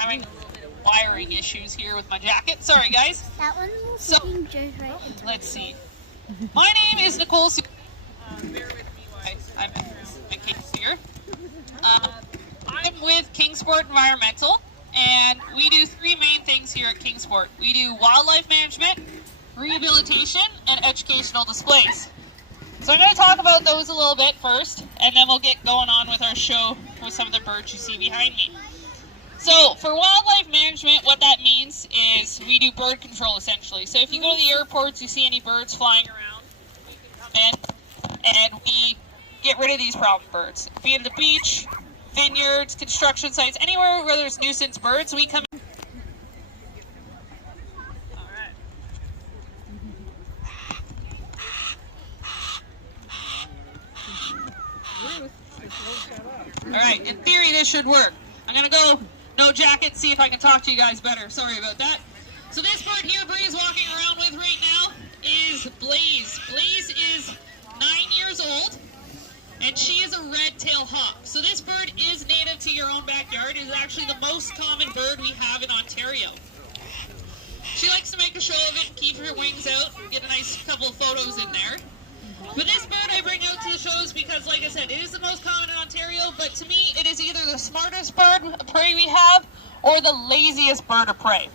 having a little bit of wiring issues here with my jacket. Sorry, guys. That one will right. Let's see. My name is Nicole. Bear with me while I'm in my case here. I'm with Kingsport Environmental, and we do three main things here at Kingsport. We do wildlife management, rehabilitation, and educational displays. So I'm going to talk about those a little bit first, and then we'll get going on with our show with some of the birds you see behind me. So for wildlife management, what that means is we do bird control essentially. So if you go to the airports, you see any birds flying around, we can come in and we get rid of these problem birds. Be it the beach, vineyards, construction sites, anywhere where there's nuisance birds, we come in. Alright, in theory this should work. I'm going to go no jacket, see if I can talk to you guys better. Sorry about that. So this bird here Bree's walking around with right now is Blaze. Blaze is 9 years old, and she is a red-tailed hawk. So this bird is native to your own backyard. It is actually the most common bird we have in Ontario. She likes to make a show of it, keep her wings out, get a nice couple of photos in there. But this bird I bring out to the shows because, like I said, it is the most common in Ontario, but to me, it is either the smartest bird of prey we have or the laziest bird of prey.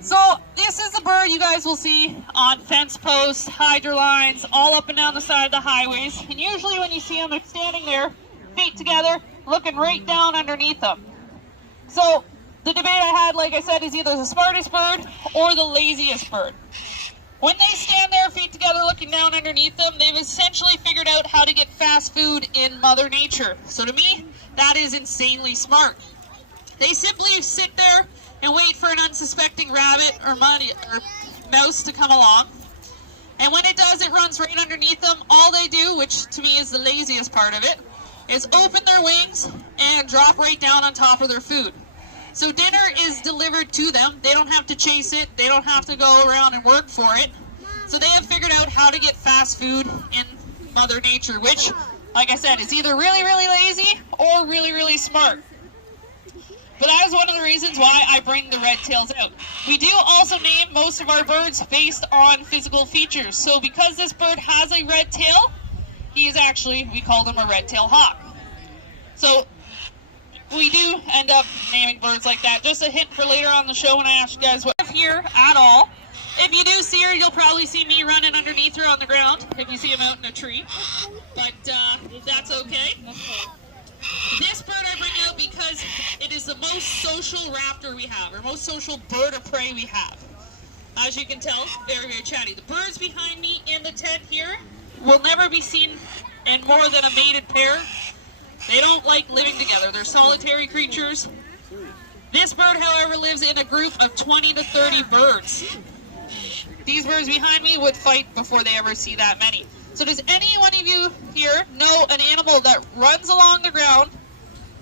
So this is the bird you guys will see on fence posts, hydro lines, all up and down the side of the highways. And usually when you see them, they're standing there, feet together, looking right down underneath them. So the debate I had, like I said, is either the smartest bird or the laziest bird. When they stand there, feet together, looking down underneath them, they've essentially figured out how to get fast food in Mother Nature. So to me, that is insanely smart. They simply sit there and wait for an unsuspecting rabbit or mouse to come along. And when it does, it runs right underneath them. All they do, which to me is the laziest part of it, is open their wings and drop right down on top of their food. So dinner is delivered to them. They don't have to chase it. They don't have to go around and work for it. So they have figured out how to get fast food in Mother Nature, which, like I said, is either really, really lazy or really, really smart. But that is one of the reasons why I bring the red tails out. We do also name most of our birds based on physical features. So because this bird has a red tail, he is actually, we call him a red-tailed hawk. So we do end up naming birds like that. Just a hint for later on the show when I ask you guys what here at all. If you do see her, you'll probably see me running underneath her on the ground if you see him out in a tree. But that's okay. This bird I bring out because it is the most social raptor we have, or most social bird of prey we have. As you can tell, very, very chatty. The birds behind me in the tent here will never be seen in more than a mated pair. They don't like living together. They're solitary creatures. This bird, however, lives in a group of 20 to 30 birds. These birds behind me would fight before they ever see that many. So does any one of you here know an animal that runs along the ground,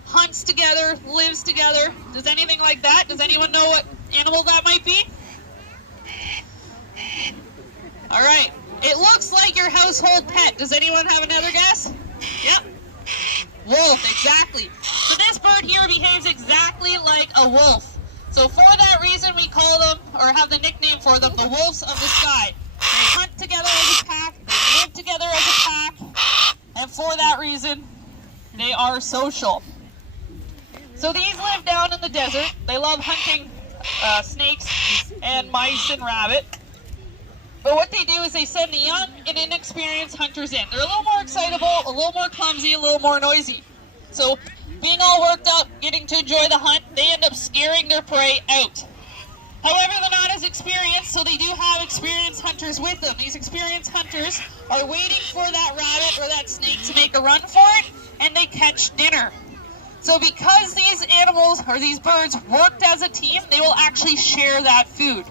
hunts together, lives together? Does anything like that? Does anyone know what animal that might be? All right. It looks like your household pet. Does anyone have another guess? Yep. Wolf, exactly. So this bird here behaves exactly like a wolf. So for that reason, we call them, or have the nickname for them, the wolves of the sky. They hunt together as a pack, they live together as a pack, and for that reason, they are social. So these live down in the desert. They love hunting snakes and mice and rabbit. But what they do is they send the young and inexperienced hunters in. They're a little more excitable, a little more clumsy, a little more noisy. So being all worked up, getting to enjoy the hunt, they end up scaring their prey out. However, they're not as experienced, so they do have experienced hunters with them. These experienced hunters are waiting for that rabbit or that snake to make a run for it, and they catch dinner. So because these animals, or these birds, worked as a team, they will actually share that food.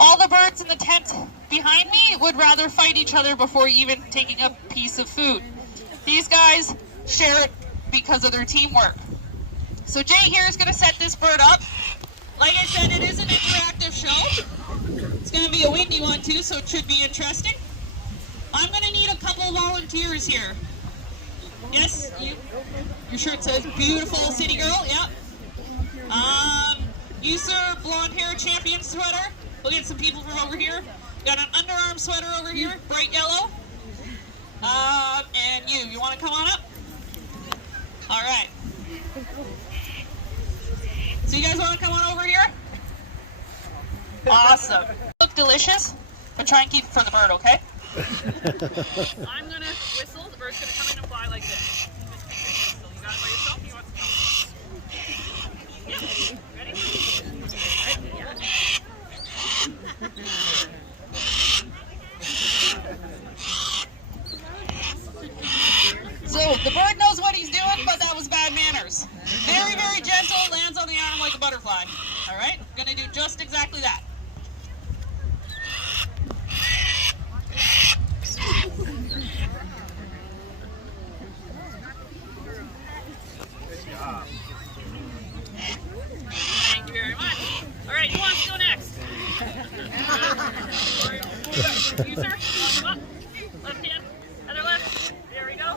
All the birds in the tent behind me would rather fight each other before even taking a piece of food. These guys share it because of their teamwork. So Jay here is going to set this bird up. Like I said, it is an interactive show. It's going to be a windy one too, so it should be interesting. I'm going to need a couple of volunteers here. Yes, your shirt says beautiful city girl, yeah. You, sir, blonde hair champion sweater. We'll get some people from over here. Got an underarm sweater over here, bright yellow. And you want to come on up? All right. So you guys want to come on over here? Awesome. Look delicious, but try and keep it for the bird, okay? I'm going to whistle. The bird's going to come in and fly like this. So you got it by yourself? You want to come? Yeah. Ready? So the bird knows what he's doing, but that was bad manners. Very, very gentle, lands on the arm like a butterfly. All right, gonna do just exactly that. Thank you very much. All right, who wants to go next? You, sir? Come up. Left hand, other left. There we go.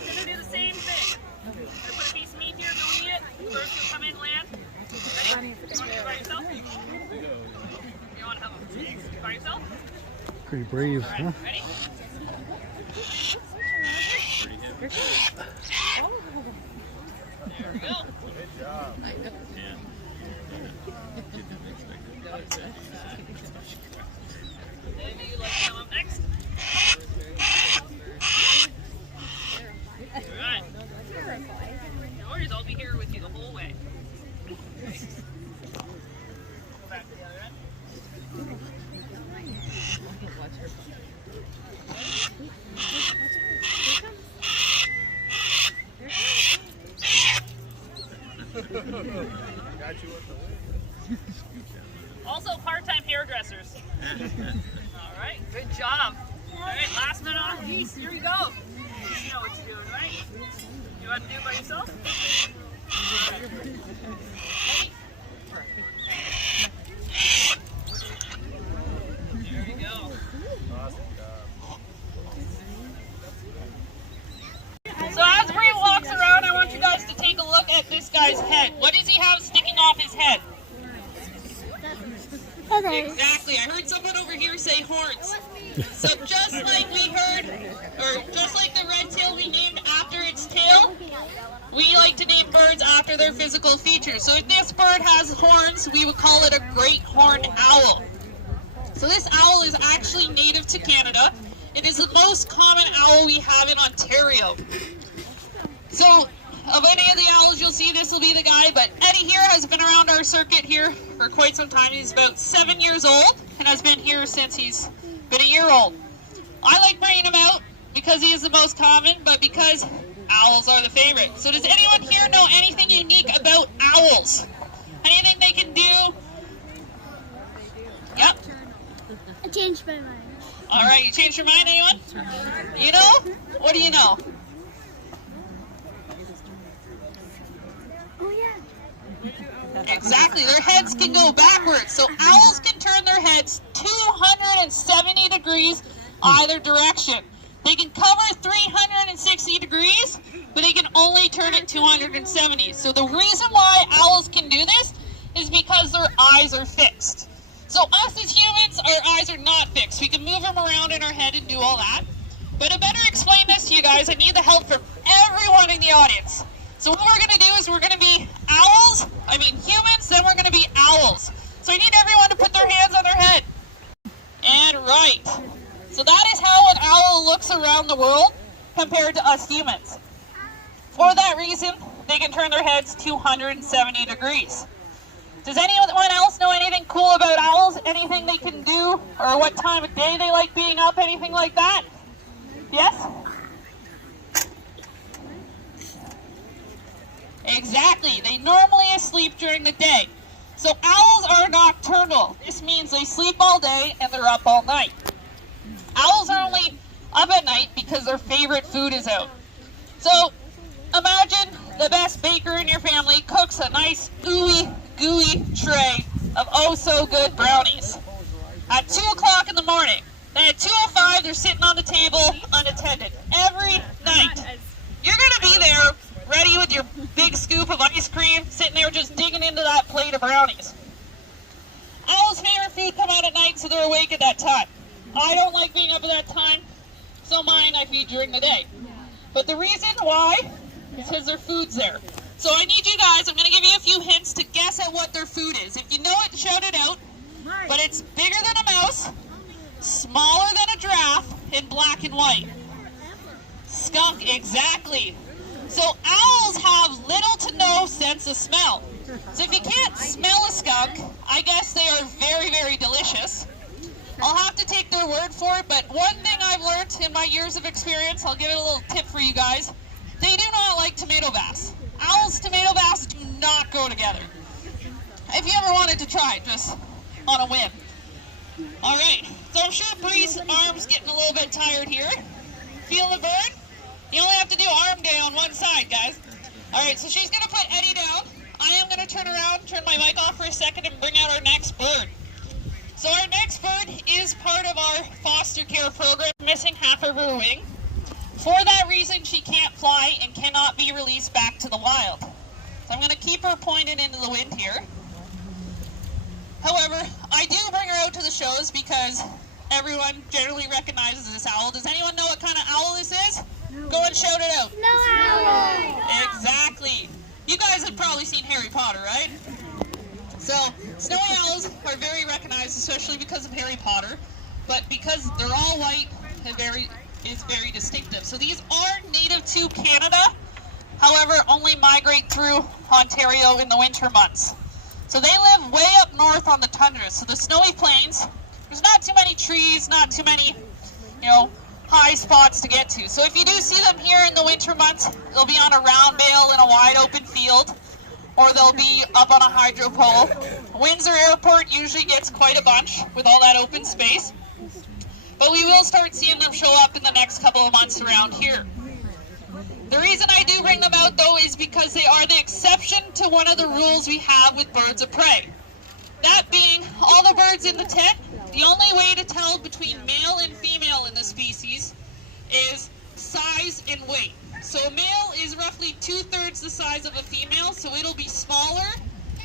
We're gonna do the same thing. We're gonna put a piece of meat here, don't eat it. First, you'll come in, land. Ready? You want to do it by yourself? You want to have a by yourself? Pretty brave, right, huh? Ready? There we go. Good job. Maybe you'd like to come up next. Alright. No worries, I'll be here with you the whole way. Go back to the other end. Got you with the win. Also part-time hairdressers. Alright, good job. Alright, last but not least, here we go. You know what you're doing, right? You want to do it by yourself? Ready? There you go. Awesome job. So as Bree walks around, I want you guys to take a look at this guy's head. What does he have sticking off his head? Exactly. I heard someone over here say horns. So just like we heard, or just like the red tail we named after its tail, we like to name birds after their physical features. So if this bird has horns, we would call it a great horned owl. So this owl is actually native to Canada. It is the most common owl we have in Ontario. So of any of the owls you'll see, this will be the guy, but Eddie here has been around our circuit here for quite some time. He's about 7 years old and has been here since he's been a year old. I like bringing him out because he is the most common, but because owls are the favorite. So does anyone here know anything unique about owls? Anything they can do? Yep. I changed my mind. All right, you changed your mind, anyone? You know? What do you know? Oh yeah. Exactly, their heads can go backwards. So owls can turn their heads 270 degrees either direction. They can cover 360 degrees, but they can only turn it 270. So the reason why owls can do this is because their eyes are fixed. So us as humans, our eyes are not fixed. We can move them around in our head and do all that. But to better explain this to you guys, I need the help from everyone in the audience. So what we're going to do is we're going to be humans, then we're going to be owls. So I need everyone to put their hands on their head. And right. So that is how an owl looks around the world compared to us humans. For that reason, they can turn their heads 270 degrees. Does anyone else know anything cool about owls? Anything they can do? Or what time of day they like being up? Anything like that? Yes? Exactly. They normally sleep during the day. So owls are nocturnal. This means they sleep all day and they're up all night. Owls are only up at night because their favorite food is out. So imagine the best baker in your family cooks a nice ooey gooey tray of oh so good brownies at 2 o'clock in the morning. Then at 2:05 they're sitting on the table unattended every night. You're going to be there ready with your big scoop of ice cream, sitting there just digging in into that plate of brownies. Owls' favorite food come out at night, so they're awake at that time. I don't like being up at that time, so mine I feed during the day. But the reason why is because their food's there. So I need you guys, I'm going to give you a few hints to guess at what their food is. If you know it, shout it out. But it's bigger than a mouse, smaller than a giraffe, and black and white. Skunk, exactly. So owls have little to no sense of smell. So if you can't smell a skunk, I guess they are very, very delicious. I'll have to take their word for it, but one thing I've learned in my years of experience, I'll give it a little tip for you guys. They do not like tomato bass. Owls, tomato bass do not go together. If you ever wanted to try it, just on a whim. All right, so I'm sure Bree's arm's getting a little bit tired here. Feel the burn? You only have to do arm day on one side, guys. All right, so she's going to put Eddie down. I am going to turn around, turn my mic off for a second, and bring out our next bird. So our next bird is part of our foster care program, missing half of her wing. For that reason, she can't fly and cannot be released back to the wild. So I'm going to keep her pointed into the wind here. However, I do bring her out to the shows because everyone generally recognizes this owl. Does anyone know what kind of owl this is? Go and shout it out. No owl. Exactly. You guys have probably seen Harry Potter, right? So, snowy owls are very recognized, especially because of Harry Potter, but because they're all white, it's very distinctive. So these are native to Canada, however, only migrate through Ontario in the winter months. So they live way up north on the tundra, so the snowy plains, there's not too many trees, not too many, high spots to get to. So if you do see them here in the winter months, they'll be on a round bale in a wide open field, or they'll be up on a hydro pole. Windsor Airport usually gets quite a bunch with all that open space, but we will start seeing them show up in the next couple of months around here. The reason I do bring them out, though, is because they are the exception to one of the rules we have with birds of prey. That being, all the birds in the tent, the only way to tell between male and female in the species is size and weight. So a male is roughly 2/3 the size of a female, so it'll be smaller,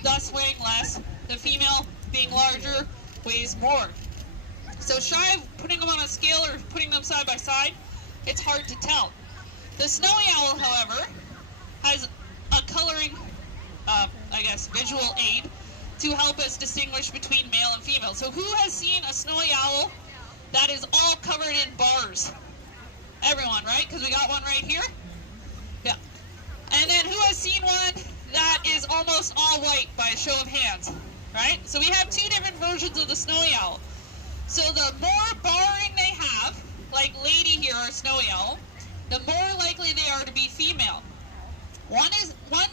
thus weighing less. The female, being larger, weighs more. So shy of putting them on a scale or putting them side by side, it's hard to tell. The snowy owl, however, has a coloring, visual aid to help us distinguish between male and female. So who has seen a snowy owl that is all covered in bars? Everyone, right? Because we got one right here. Yeah. And then who has seen one that is almost all white by a show of hands? Right? So we have two different versions of the snowy owl. So the more barring they have, like Lady here, our snowy owl, the more likely they are to be female. One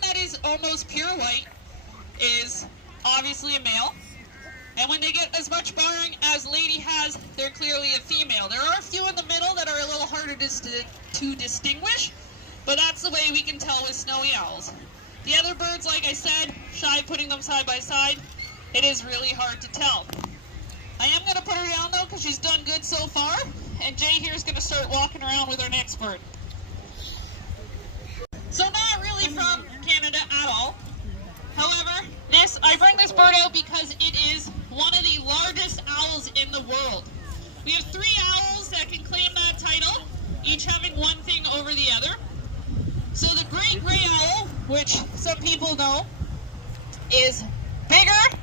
that is almost pure white is obviously a male. And when they get as much barring as Lady has, they're clearly a female. There are a few in the middle that are a little harder to distinguish, but that's the way we can tell with snowy owls. The other birds, like I said, shy putting them side by side, it is really hard to tell. I am going to put her down though because she's done good so far, and Jay here is going to start walking around with our next bird. So not really from Canada at all. However, I bring this bird out because it is one of the largest owls in the world. We have 3 owls that can claim that title, each having one thing over the other. So the great gray owl, which some people know, is bigger,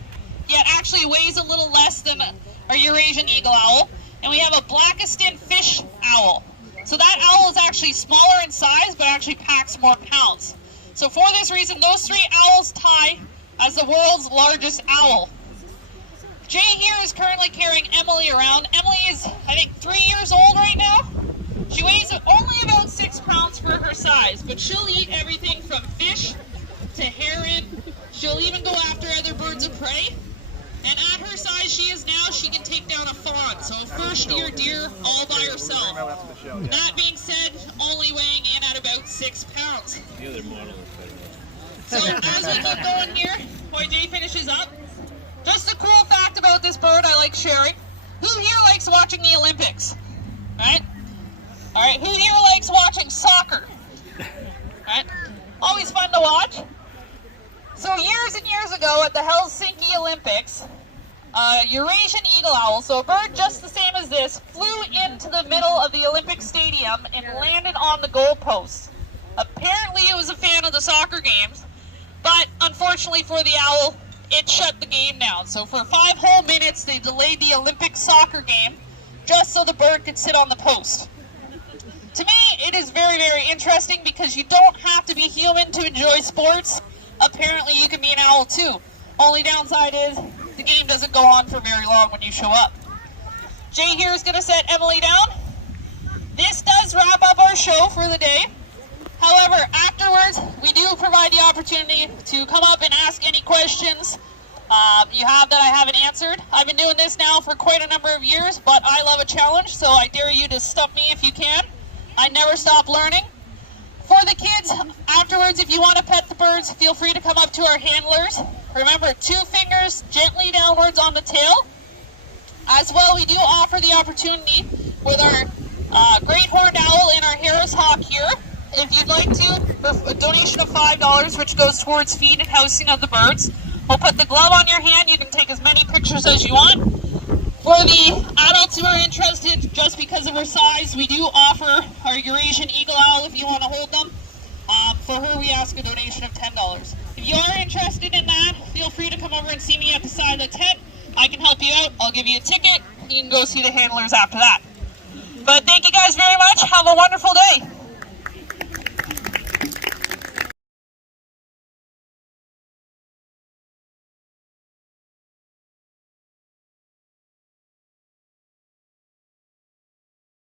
yet actually weighs a little less than our Eurasian eagle owl. And we have a Blackiston fish owl. So that owl is actually smaller in size, but actually packs more pounds. So for this reason, those 3 owls tie as the world's largest owl. Jay here is currently carrying Emily around. Emily is, I think, 3 years old right now. She weighs only about 6 pounds for her size, but she'll eat everything from fish to heron. She'll even go after other birds of prey. And at her size she is now, she can take down a fawn, so a first-year deer all by herself. That being said, only weighing in at about 6 pounds. The other model So as we keep going here, while Jay finishes up, just a cool fact about this bird I like sharing. Who here likes watching the Olympics? Right? Alright, who here likes watching soccer? Right? Always fun to watch. So years and years ago at the Helsinki Olympics, a Eurasian eagle owl, so a bird just the same as this, flew into the middle of the Olympic Stadium and landed on the goalpost. Apparently it was a fan of the soccer games, but unfortunately for the owl, it shut the game down. So for 5 whole minutes, they delayed the Olympic soccer game just so the bird could sit on the post. To me, it is very, very interesting because you don't have to be human to enjoy sports. Apparently you can be an owl too. Only downside is the game doesn't go on for very long when you show up. Jay here is going to set Emily down. This does wrap up our show for the day. However, afterwards, we do provide the opportunity to come up and ask any questions you have that I haven't answered. I've been doing this now for quite a number of years, but I love a challenge, so I dare you to stump me if you can. I never stop learning. For the kids, afterwards, if you want to pet the birds, feel free to come up to our handlers. Remember, 2 fingers gently downwards on the tail. As well, we do offer the opportunity with our great horned owl and our Harris hawk here. If you'd like to, for a donation of $5, which goes towards feed and housing of the birds, we'll put the glove on your hand. You can take as many pictures as you want. For the adults who are interested, just because of her size, we do offer our Eurasian eagle owl if you want to hold them. For her, we ask a donation of $10. If you are interested in that, feel free to come over and see me at the side of the tent. I can help you out. I'll give you a ticket. You can go see the handlers after that. But thank you guys very much. Have a wonderful day.